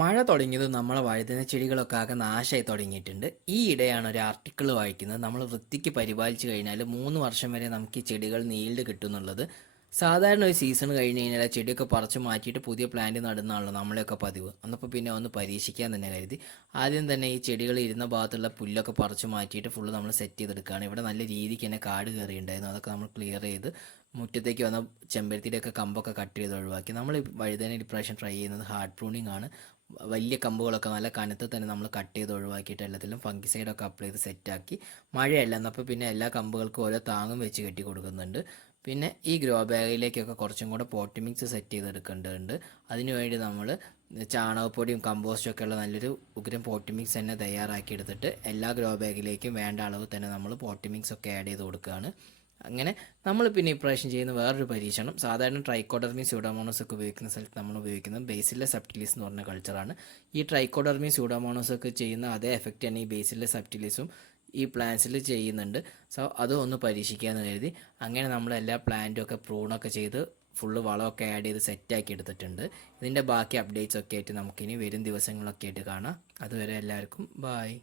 മഴ തുടങ്ങിയത് നമ്മളെ വഴുതന ചെടികളൊക്കെ ആകെ നാശമായി തുടങ്ങിയിട്ടുണ്ട്. ഈ ഇടെയാണ് ഒരു ആർട്ടിക്കിൾ വായിക്കുന്നത്, നമ്മൾ വൃത്തിക്ക് പരിപാലിച്ച് കഴിഞ്ഞാൽ 3 വർഷം വരെ നമുക്ക് ഈ ചെടികൾ നീൽഡ് കിട്ടും എന്നുള്ളത്. സാധാരണ ഒരു സീസൺ കഴിഞ്ഞ് കഴിഞ്ഞാൽ ആ ചെടിയൊക്കെ പറിച്ച് മാറ്റിയിട്ട് പുതിയ പ്ലാന്റ് നടുന്നതാണല്ലോ നമ്മളെയൊക്കെ പതിവ്. അന്നപ്പോൾ പിന്നെ ഒന്ന് പരീക്ഷിക്കാൻ തന്നെ കരുതി ആദ്യം തന്നെ ഈ ചെടികൾ ഇരുന്ന ഭാഗത്തുള്ള പുല്ലൊക്കെ പറിച്ച് മാറ്റിയിട്ട് ഫുള്ള് നമ്മൾ സെറ്റ് ചെയ്തെടുക്കുകയാണ്. ഇവിടെ നല്ല രീതിക്ക് തന്നെ കാട് കയറിയിട്ടുണ്ടായിരുന്നു, അതൊക്കെ നമ്മൾ ക്ലിയർ ചെയ്ത് മുറ്റത്തേക്ക് വന്ന ചെമ്പരത്തിയുടെയൊക്കെ കമ്പൊക്കെ കട്ട് ചെയ്ത് ഒഴിവാക്കി. നമ്മൾ ഈ വഴുതന ഇപ്രാവശ്യം ട്രൈ ചെയ്യുന്നത് ഹാർഡ് പ്രൂണിങ് ആണ്. വലിയ കമ്പുകളൊക്കെ നല്ല കനത്തിൽ തന്നെ നമ്മൾ കട്ട് ചെയ്ത് ഒഴിവാക്കിയിട്ട് എല്ലാത്തിലും ഫംഗിസൈഡൊക്കെ അപ്ലൈ ചെയ്ത് സെറ്റാക്കി. മഴയല്ല എന്നപ്പോൾ പിന്നെ എല്ലാ കമ്പുകൾക്കും ഓരോ താങ്ങും വെച്ച് കെട്ടി കൊടുക്കുന്നുണ്ട്. പിന്നെ ഈ ഗ്രോ ബാഗിലേക്കൊക്കെ കുറച്ചും കൂടെ പോട്ടി മിക്സ് സെറ്റ് ചെയ്തെടുക്കേണ്ടതുണ്ട്. അതിനുവേണ്ടി നമ്മൾ ചാണകപ്പൊടിയും കമ്പോസ്റ്റും ഒക്കെ ഉള്ള നല്ലൊരു ഉഗ്രം പോട്ടി മിക്സ് തന്നെ തയ്യാറാക്കി എടുത്തിട്ട് എല്ലാ ഗ്രോ ബാഗിലേക്കും വേണ്ട അളവ് തന്നെ നമ്മൾ പോട്ടി മിക്സ് ഒക്കെ ആഡ് ചെയ്ത് കൊടുക്കുകയാണ്. അങ്ങനെ നമ്മൾ പിന്നെ ഇപ്രാവശ്യം ചെയ്യുന്ന വേറൊരു പരീക്ഷണം, സാധാരണ ട്രൈക്കോഡർമി സ്യൂഡോമോണസ് ഒക്കെ ഉപയോഗിക്കുന്ന സ്ഥലത്ത് നമ്മൾ ഉപയോഗിക്കുന്നത് ബേസിലസ് സബ്റ്റിലിസ് എന്ന് പറഞ്ഞ കൾച്ചറാണ്. ഈ ട്രൈക്കോഡർമി സ്യൂഡോമോണസ് ഒക്കെ ചെയ്യുന്ന അതേ എഫക്റ്റ് തന്നെ ഈ ബേസിലസ് സബ്റ്റിലിസും ഈ പ്ലാന്റ്സിൽ ചെയ്യുന്നുണ്ട്. സോ അത് ഒന്ന് പരീക്ഷിക്കാമെന്ന് കരുതി അങ്ങനെ നമ്മൾ എല്ലാ പ്ലാന്റും ഒക്കെ പ്രൂണൊക്കെ ചെയ്ത് ഫുള്ള് വളമൊക്കെ ആഡ് ചെയ്ത് സെറ്റാക്കി എടുത്തിട്ടുണ്ട്. ഇതിൻ്റെ ബാക്കി അപ്ഡേറ്റ്സ് ഒക്കെ ആയിട്ട് നമുക്കിനി വരും ദിവസങ്ങളൊക്കെ ആയിട്ട് കാണാം. അതുവരെ എല്ലാവർക്കും ബായ്.